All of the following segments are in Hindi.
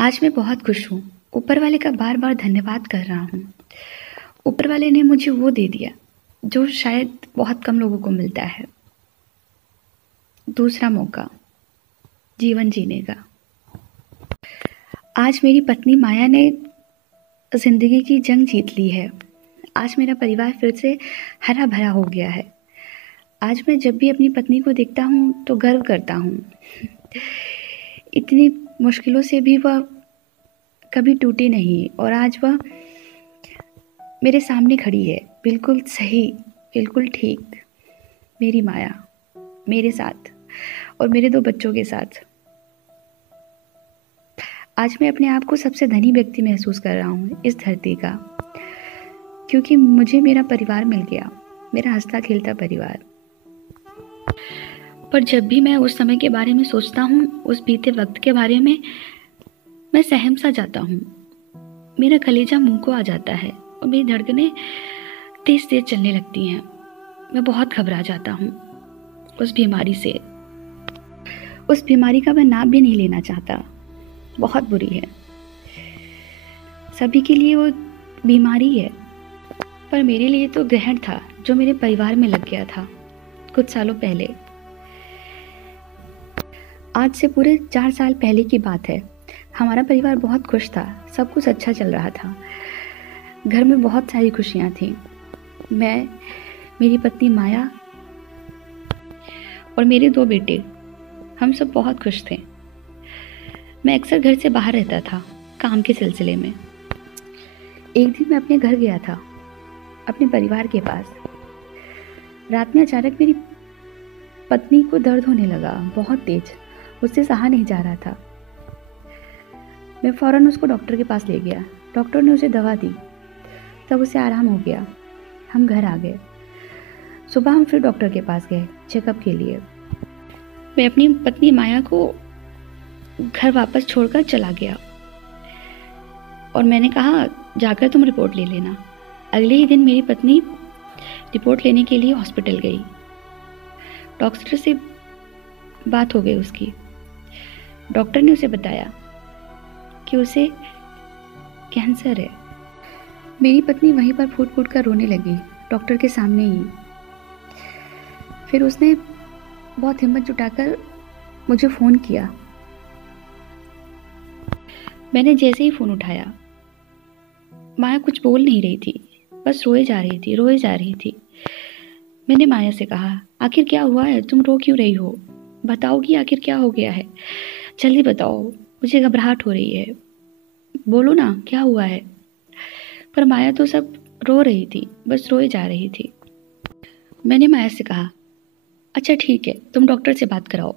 आज मैं बहुत खुश हूँ। ऊपर वाले का बार-बार धन्यवाद कर रहा हूँ। ऊपर वाले ने मुझे वो दे दिया, जो शायद बहुत कम लोगों को मिलता है। दूसरा मौका, जीवन जीने का। आज मेरी पत्नी माया ने ज़िंदगी की जंग जीत ली है। आज मेरा परिवार फिर से हरा-भरा हो गया है। आज मैं जब भी अपनी पत्नी को देखता हूँ, तो गर्व करता हूँ। इतनी मुश्किलों से भी वह कभी टूटी नहीं और आज वह मेरे सामने खड़ी है, बिल्कुल सही, बिल्कुल ठीक। मेरी माया, मेरे साथ और मेरे 2 बच्चों के साथ। आज मैं अपने आप को सबसे धनी व्यक्ति महसूस कर रहा हूँ इस धरती का, क्योंकि मुझे मेरा परिवार मिल गया, मेरा हँसता-खेलता परिवार। पर जब भी मैं उस समय के बारे में सोचता हूँ, उस बीते वक्त के बारे में, मैं सहम सा जाता हूँ। मेरा कलेजा मुँह को आ जाता है और मेरी धड़कनें तेज-तेज चलने लगती हैं। मैं बहुत घबरा जाता हूँ उस बीमारी से। उस बीमारी का मैं नाम भी नहीं लेना चाहता, बहुत बुरी है। सभी के लिए वो बीमारी है, पर मेरे लिए तो ग्रहण था जो मेरे परिवार में लग गया था कुछ सालों पहले। आज से पूरे 4 साल पहले की बात है। हमारा परिवार बहुत खुश था, सब कुछ अच्छा चल रहा था। घर में बहुत सारी खुशियाँ थीं। मैं, मेरी पत्नी माया और मेरे 2 बेटे, हम सब बहुत खुश थे। मैं अक्सर घर से बाहर रहता था, काम के सिलसिले में। एक दिन मैं अपने घर गया था, अपने परिवार के पास। रात में अचानक मेरी पत्नी को दर्द होने लगा, बहुत तेज। उससे सहा नहीं जा रहा था। मैं फ़ौरन उसको डॉक्टर के पास ले गया। डॉक्टर ने उसे दवा दी, तब उसे आराम हो गया। हम घर आ गए। सुबह हम फिर डॉक्टर के पास गए चेकअप के लिए। मैं अपनी पत्नी माया को घर वापस छोड़कर चला गया और मैंने कहा, जाकर तुम रिपोर्ट ले लेना। अगले ही दिन मेरी पत्नी रिपोर्ट लेने के लिए हॉस्पिटल गई। डॉक्टर से बात हो गई उसकी। डॉक्टर ने उसे बताया कि उसे कैंसर है। मेरी पत्नी वहीं पर फूट-फूट कर रोने लगी, डॉक्टर के सामने ही। फिर उसने बहुत हिम्मत जुटाकर मुझे फ़ोन किया। मैंने जैसे ही फ़ोन उठाया, माया कुछ बोल नहीं रही थी, बस रोए जा रही थी, रोए जा रही थी। मैंने माया से कहा, आखिर क्या हुआ है? तुम रो क्यों रही हो? बताओ कि आखिर क्या हो गया है? जल्दी बताओ, मुझे घबराहट हो रही है। बोलो ना, क्या हुआ है? पर माया तो सब रो रही थी, बस रोए जा रही थी। मैंने माया से कहा, अच्छा ठीक है, तुम डॉक्टर से बात कराओ।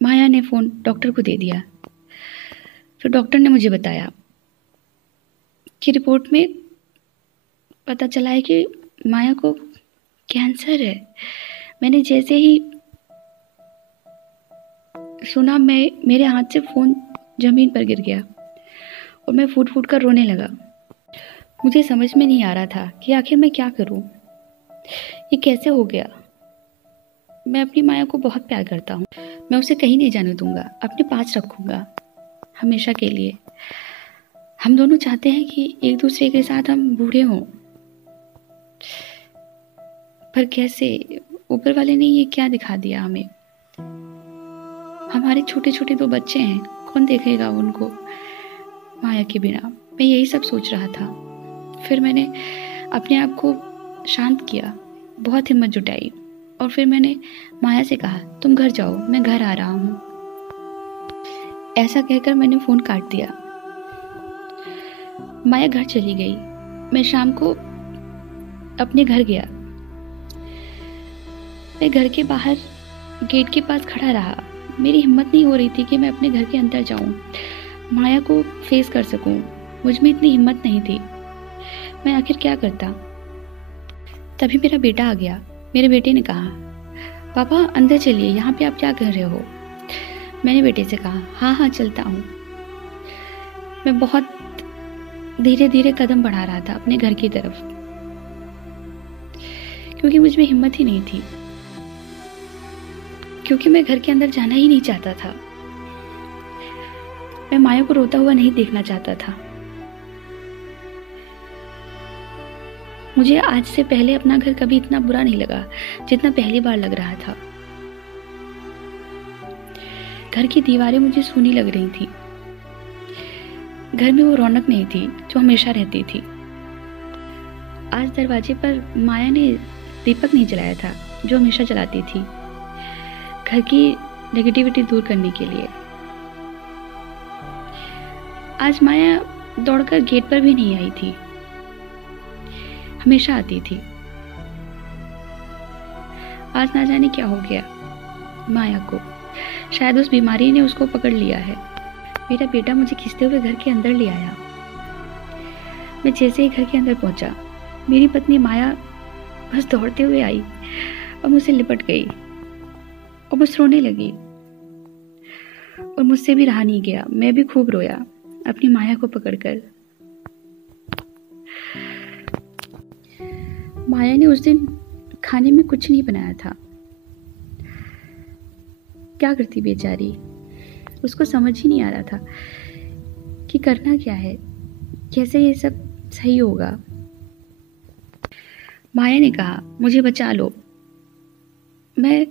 माया ने फ़ोन डॉक्टर को दे दिया। फिर डॉक्टर ने मुझे बताया कि रिपोर्ट में पता चला है कि माया को कैंसर है। मैंने जैसे ही सुना, मेरे हाथ से फ़ोन ज़मीन पर गिर गया और मैं फूट-फूट कर रोने लगा। मुझे समझ में नहीं आ रहा था कि आखिर मैं क्या करूं? ये कैसे हो गया? मैं अपनी माया को बहुत प्यार करता हूँ। मैं उसे कहीं नहीं जाने दूंगा, अपने पास रखूंगा हमेशा के लिए। हम दोनों चाहते हैं कि एक दूसरे के साथ हम बूढ़े हों, पर कैसे? ऊपर वाले ने ये क्या दिखा दिया हमें? हमारे छोटे छोटे 2 बच्चे हैं, कौन देखेगा उनको माया के बिना? मैं यही सब सोच रहा था। फिर मैंने अपने आप को शांत किया, बहुत हिम्मत जुटाई और फिर मैंने माया से कहा, तुम घर जाओ, मैं घर आ रहा हूँ। ऐसा कहकर मैंने फ़ोन काट दिया। माया घर चली गई। मैं शाम को अपने घर गया। मैं घर के बाहर गेट के पास खड़ा रहा। मेरी हिम्मत नहीं हो रही थी कि मैं अपने घर के अंदर जाऊं, माया को फेस कर सकूं। मुझ में इतनी हिम्मत नहीं थी। मैं आखिर क्या करता? तभी मेरा बेटा आ गया। मेरे बेटे ने कहा, पापा अंदर चलिए, यहाँ पे आप क्या कर रहे हो? मैंने बेटे से कहा, हाँ हाँ चलता हूँ। मैं बहुत धीरे धीरे कदम बढ़ा रहा था अपने घर की तरफ, क्योंकि मुझ में हिम्मत ही नहीं थी, क्योंकि मैं घर के अंदर जाना ही नहीं चाहता था। मैं माया को रोता हुआ नहीं देखना चाहता था। मुझे आज से पहले अपना घर कभी इतना बुरा नहीं लगा जितना पहली बार लग रहा था। घर की दीवारें मुझे सूनी लग रही थी। घर में वो रौनक नहीं थी जो हमेशा रहती थी। आज दरवाजे पर माया ने दीपक नहीं जलाया था जो हमेशा जलाती थी, घर की नेगेटिविटी दूर करने के लिए। आज माया दौड़कर गेट पर भी नहीं आई थी, हमेशा आती थी। आज ना जाने क्या हो गया माया को, शायद उस बीमारी ने उसको पकड़ लिया है। मेरा बेटा मुझे खींचते हुए घर के अंदर ले आया। मैं जैसे ही घर के अंदर पहुंचा, मेरी पत्नी माया बस दौड़ते हुए आई और मुझसे लिपट गई और बस रोने लगी। और मुझसे भी रहा नहीं गया, मैं भी खूब रोया अपनी माया को पकड़कर। माया ने उस दिन खाने में कुछ नहीं बनाया था। क्या करती बेचारी, उसको समझ ही नहीं आ रहा था कि करना क्या है, कैसे ये सब सही होगा। माया ने कहा, मुझे बचा लो, मैं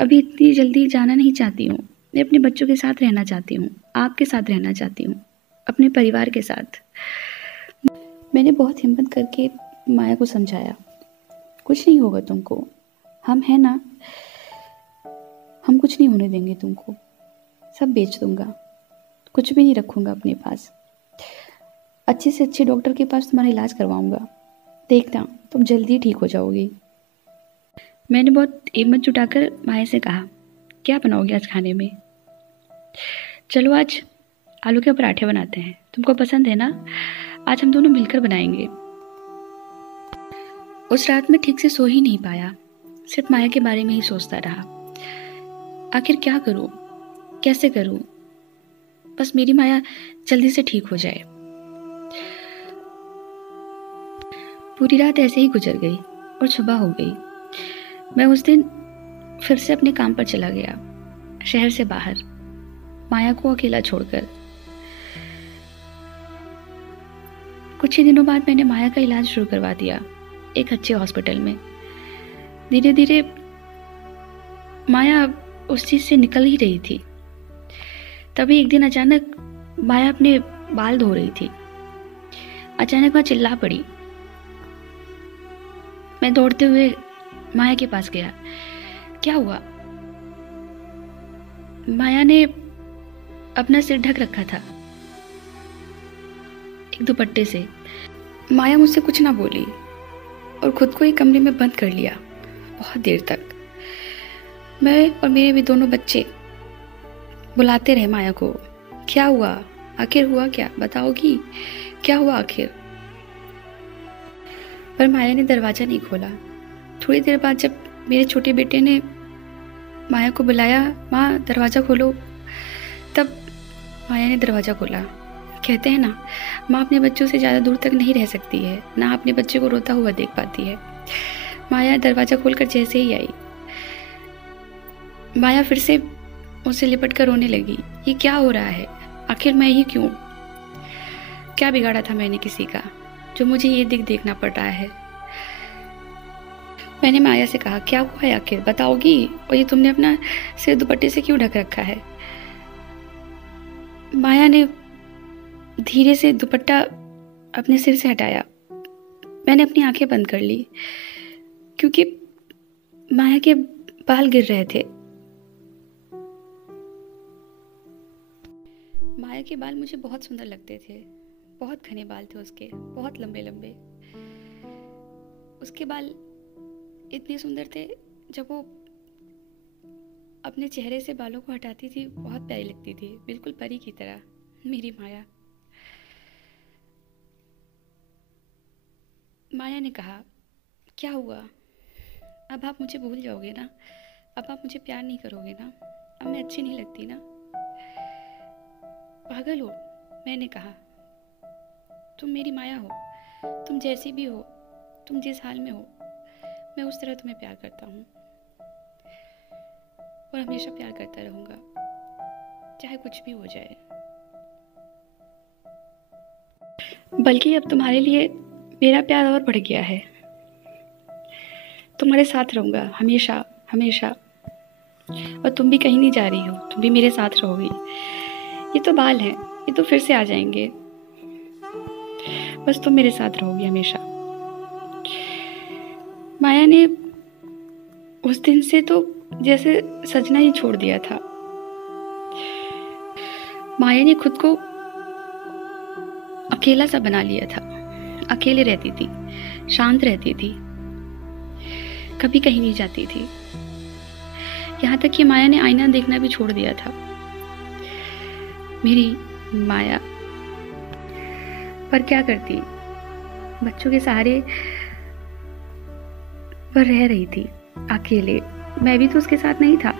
अभी इतनी जल्दी जाना नहीं चाहती हूँ। मैं अपने बच्चों के साथ रहना चाहती हूँ, आपके साथ रहना चाहती हूँ, अपने परिवार के साथ। मैंने बहुत हिम्मत करके माया को समझाया, कुछ नहीं होगा तुमको, हम हैं ना, हम कुछ नहीं होने देंगे तुमको, सब बेच दूंगा, कुछ भी नहीं रखूंगा अपने पास, अच्छे से अच्छे डॉक्टर के पास तुम्हारा इलाज करवाऊंगा, देखना तुम जल्दी ठीक हो जाओगी। मैंने बहुत हिम्मत जुटाकर माया से कहा, क्या बनाओगे आज खाने में? चलो आज आलू के पराठे बनाते हैं, तुमको पसंद है ना, आज हम दोनों मिलकर बनाएंगे। उस रात मैं ठीक से सो ही नहीं पाया, सिर्फ माया के बारे में ही सोचता रहा। आखिर क्या करूं, कैसे करूं, बस मेरी माया जल्दी से ठीक हो जाए। पूरी रात ऐसे ही गुजर गई और सुबह हो गई। मैं उस दिन फिर से अपने काम पर चला गया, शहर से बाहर, माया को अकेला छोड़कर। कुछ ही दिनों बाद मैंने माया का इलाज शुरू करवा दिया एक अच्छे हॉस्पिटल में। धीरे धीरे माया उस चीज से निकल ही रही थी। तभी एक दिन अचानक माया अपने बाल धो रही थी। अचानक वह चिल्ला पड़ी। मैं दौड़ते हुए माया के पास गया। क्या हुआ? माया ने अपना सिर ढक रखा था एक दुपट्टे से। माया मुझसे कुछ ना बोली और खुद को एक कमरे में बंद कर लिया बहुत देर तक। मैं और मेरे भी दोनों बच्चे बुलाते रहे माया को, क्या हुआ, आखिर हुआ क्या, बताओगी क्या हुआ आखिर? पर माया ने दरवाजा नहीं खोला। थोड़ी देर बाद जब मेरे छोटे बेटे ने माया को बुलाया, माँ दरवाजा खोलो, तब माया ने दरवाजा खोला। कहते हैं ना, माँ अपने बच्चों से ज़्यादा दूर तक नहीं रह सकती है, ना अपने बच्चे को रोता हुआ देख पाती है। माया दरवाजा खोलकर जैसे ही आई, माया फिर से मुझसे लिपट कर रोने लगी। ये क्या हो रहा है, आखिर मैं ही क्यों? क्या बिगाड़ा था मैंने किसी का जो मुझे ये देखना पड़ रहा है? मैंने माया से कहा, क्या हुआ है आखिर, बताओगी? और ये तुमने अपना सिर दुपट्टे से क्यों ढक रखा है? माया ने धीरे से दुपट्टा अपने सिर से हटाया। मैंने अपनी आंखें बंद कर ली क्योंकि माया के बाल गिर रहे थे। माया के बाल मुझे बहुत सुंदर लगते थे, बहुत घने बाल थे उसके, बहुत लंबे लंबे। उसके बाल इतने सुंदर थे, जब वो अपने चेहरे से बालों को हटाती थी बहुत प्यारी लगती थी, बिल्कुल परी की तरह मेरी माया। माया ने कहा, क्या हुआ, अब आप मुझे भूल जाओगे ना, अब आप मुझे प्यार नहीं करोगे ना, अब मैं अच्छी नहीं लगती ना? पागल हो, मैंने कहा, तुम मेरी माया हो, तुम जैसी भी हो, तुम जिस हाल में हो, मैं उस तरह तुम्हें प्यार करता हूँ और हमेशा प्यार करता रहूँगा, चाहे कुछ भी हो जाए। बल्कि अब तुम्हारे लिए मेरा प्यार और बढ़ गया है। तुम्हारे साथ रहूँगा हमेशा हमेशा, और तुम भी कहीं नहीं जा रही हो, तुम भी मेरे साथ रहोगी। ये तो बाल हैं, ये तो फिर से आ जाएंगे, बस तुम मेरे साथ रहोगी हमेशा। माया ने उस दिन से तो जैसे सजना ही छोड़ दिया था। माया ने खुद को अकेला सा बना लिया था। अकेले रहती थी, शांत रहती थी, कभी कहीं नहीं जाती थी। यहाँ तक कि माया ने आईना देखना भी छोड़ दिया था। मेरी माया पर क्या करती, बच्चों के सहारे पर रह रही थी अकेले। मैं भी तो उसके साथ नहीं था।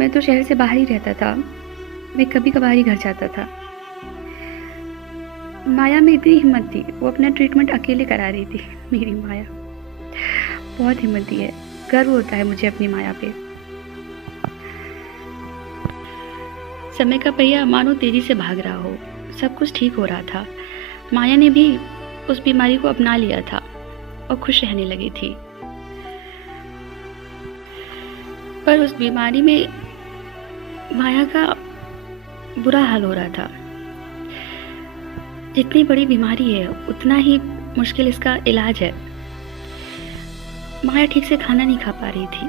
मैं तो शहर से बाहर ही रहता था, मैं कभी कभार ही घर जाता था। माया में इतनी हिम्मत थी, वो अपना ट्रीटमेंट अकेले करा रही थी। मेरी माया बहुत हिम्मती है, गर्व होता है मुझे अपनी माया पे। समय का पहिया मानो तेजी से भाग रहा हो, सब कुछ ठीक हो रहा था। माया ने भी उस बीमारी को अपना लिया था और खुश रहने लगी थी। पर उस बीमारी में माया का बुरा हाल हो रहा था। जितनी बड़ी बीमारी है उतना ही मुश्किल इसका इलाज है। माया ठीक से खाना नहीं खा पा रही थी,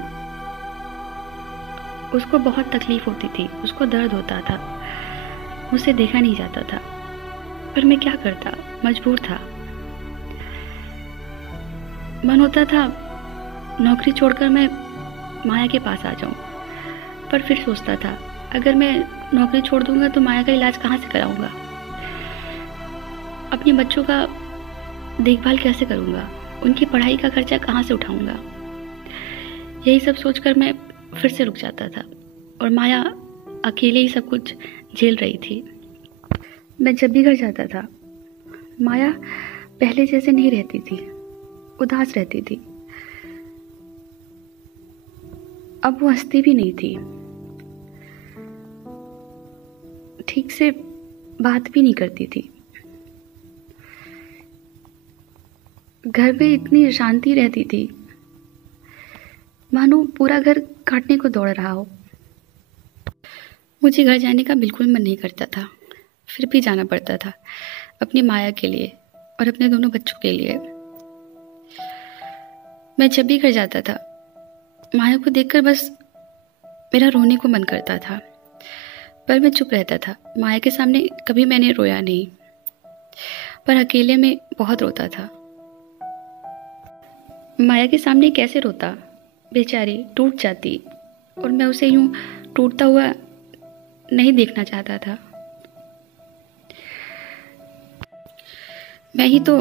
उसको बहुत तकलीफ होती थी, उसको दर्द होता था, मुझसे देखा नहीं जाता था। पर मैं क्या करता, मजबूर था। मन होता था नौकरी छोड़कर मैं माया के पास आ जाऊं, पर फिर सोचता था अगर मैं नौकरी छोड़ दूंगा तो माया का इलाज कहाँ से कराऊंगा, अपने बच्चों का देखभाल कैसे करूंगा, उनकी पढ़ाई का खर्चा कहाँ से उठाऊंगा। यही सब सोचकर मैं फिर से रुक जाता था और माया अकेले ही सब कुछ झेल रही थी। मैं जब भी घर जाता था, माया पहले जैसे नहीं रहती थी, उदास रहती थी। अब वो हंसती भी नहीं थी, ठीक से बात भी नहीं करती थी। घर में इतनी शांति रहती थी मानो पूरा घर काटने को दौड़ रहा हो। मुझे घर जाने का बिल्कुल मन नहीं करता था, फिर भी जाना पड़ता था अपनी माया के लिए और अपने दोनों बच्चों के लिए। मैं जब भी घर जाता था, माया को देखकर बस मेरा रोने को मन करता था, पर मैं चुप रहता था। माया के सामने कभी मैंने रोया नहीं, पर अकेले में बहुत रोता था। माया के सामने कैसे रोता, बेचारी टूट जाती, और मैं उसे यूं टूटता हुआ नहीं देखना चाहता था। मैं ही तो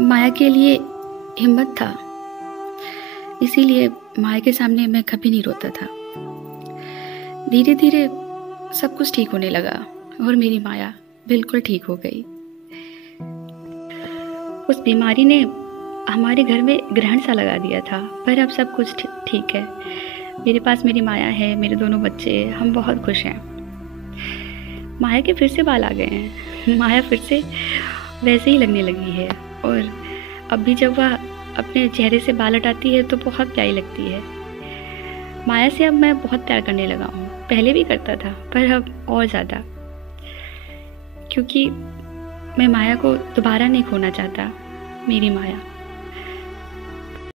माया के लिए हिम्मत था, इसीलिए माया के सामने मैं कभी नहीं रोता था। धीरे धीरे सब कुछ ठीक होने लगा और मेरी माया बिल्कुल ठीक हो गई। उस बीमारी ने हमारे घर में ग्रहण सा लगा दिया था, पर अब सब कुछ ठीक है। मेरे पास मेरी माया है, मेरे दोनों बच्चे, हम बहुत खुश हैं। माया के फिर से बाल आ गए हैं, माया फिर से वैसे ही लगने लगी है, और अब भी जब वह अपने चेहरे से बाल हटाती है तो बहुत प्यारी लगती है। माया से अब मैं बहुत प्यार करने लगा हूँ, पहले भी करता था पर अब और ज़्यादा, क्योंकि मैं माया को दोबारा नहीं खोना चाहता। मेरी माया।